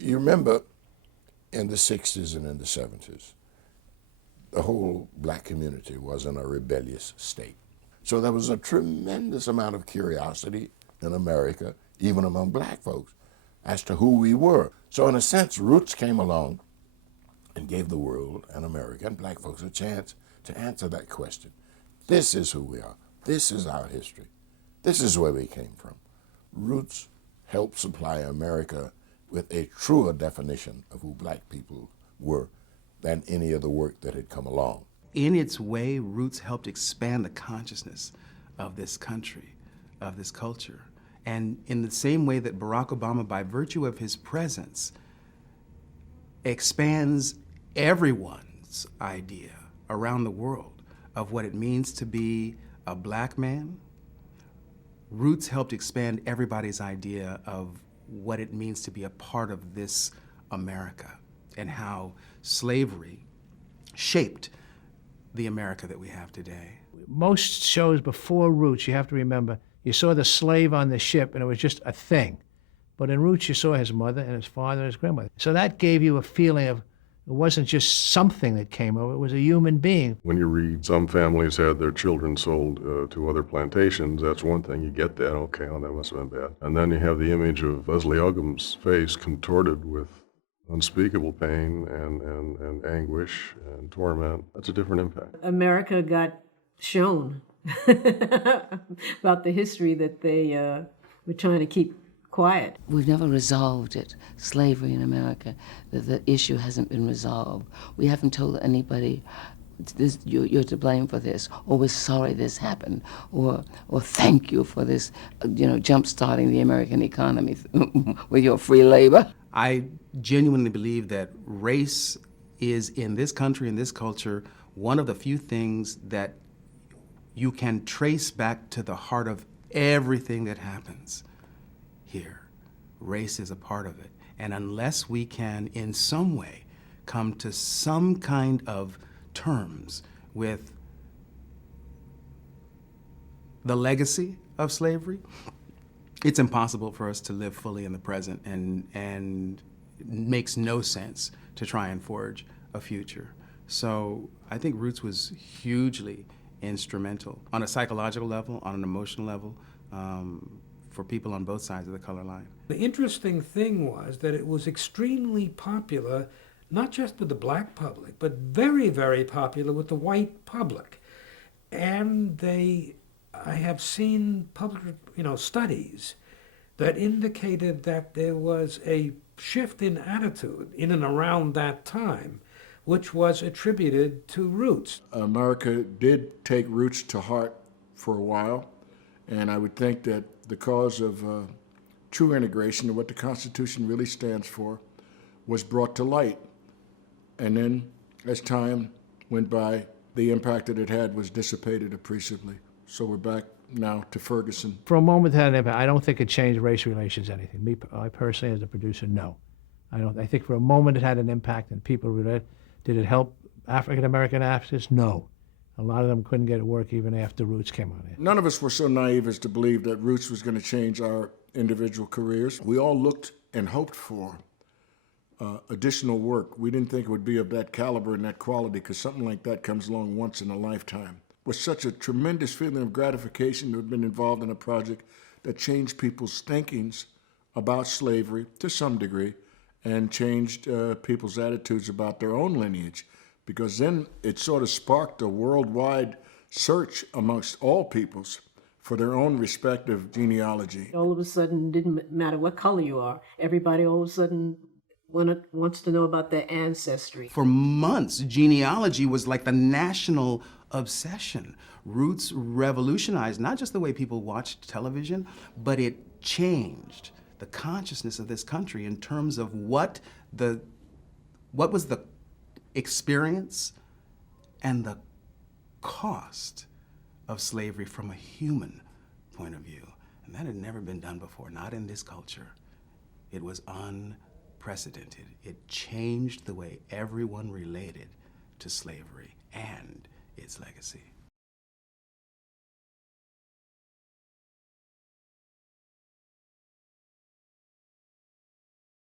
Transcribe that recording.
You remember in the 60s and in the 70s, the whole black community was in a rebellious state. So there was a tremendous amount of curiosity in America, even among black folks, as to who we were. So in a sense, Roots came along and gave the world and America and black folks a chance to answer that question. This is who we are. This is our history. This is where we came from. Roots helped supply America with a truer definition of who black people were than any of the work that had come along. In its way, Roots helped expand the consciousness of this country, of this culture. And in the same way that Barack Obama, by virtue of his presence, expands everyone's idea around the world of what it means to be a black man, Roots helped expand everybody's idea of what it means to be a part of this America and how slavery shaped the America that we have today. Most shows before Roots, you have to remember, you saw the slave on the ship and it was just a thing. But in Roots, you saw his mother and his father and his grandmother. So that gave you a feeling of it wasn't just something that came over, it was a human being. When you read some families had their children sold to other plantations, that's one thing. You get that, okay, oh, that must have been bad. And then you have the image of Leslie Uggams' face contorted with unspeakable pain and anguish and torment. That's a different impact. America got shown about the history that they were trying to keep quiet. We've never resolved it, slavery in America. The issue hasn't been resolved. We haven't told anybody, you're to blame for this, or we're sorry this happened, or thank you for this, jump-starting the American economy with your free labor. I genuinely believe that race is, in this country, in this culture, one of the few things that you can trace back to the heart of everything that happens here. Race is a part of it. And unless we can, in some way, come to some kind of terms with the legacy of slavery, it's impossible for us to live fully in the present, and it makes no sense to try and forge a future. So I think Roots was hugely instrumental on a psychological level, on an emotional level, for people on both sides of the color line. The interesting thing was that it was extremely popular, not just with the black public, but very, very popular with the white public. And I have seen public, studies that indicated that there was a shift in attitude in and around that time, which was attributed to Roots. America did take Roots to heart for a while, and I would think that the cause of true integration of what the Constitution really stands for was brought to light. And then, as time went by, the impact that it had was dissipated appreciably. So we're back now to Ferguson. For a moment, it had an impact. I don't think it changed race relations anything. I personally, as a producer, no. I think for a moment it had an impact, and people related. Did it help African-American artists? No. A lot of them couldn't get work even after Roots came on. None of us were so naive as to believe that Roots was going to change our individual careers. We all looked and hoped for additional work. We didn't think it would be of that caliber and that quality, because something like that comes along once in a lifetime. It was such a tremendous feeling of gratification to have been involved in a project that changed people's thinkings about slavery to some degree, and changed people's attitudes about their own lineage, because then it sort of sparked a worldwide search amongst all peoples for their own respective genealogy. All of a sudden, it didn't matter what color you are, everybody all of a sudden wants to know about their ancestry. For months, genealogy was like the national obsession. Roots revolutionized not just the way people watched television, but it changed the consciousness of this country in terms of what was the experience and the cost of slavery from a human point of view. And that had never been done before, not in this culture. It was unprecedented. It changed the way everyone related to slavery and its legacy.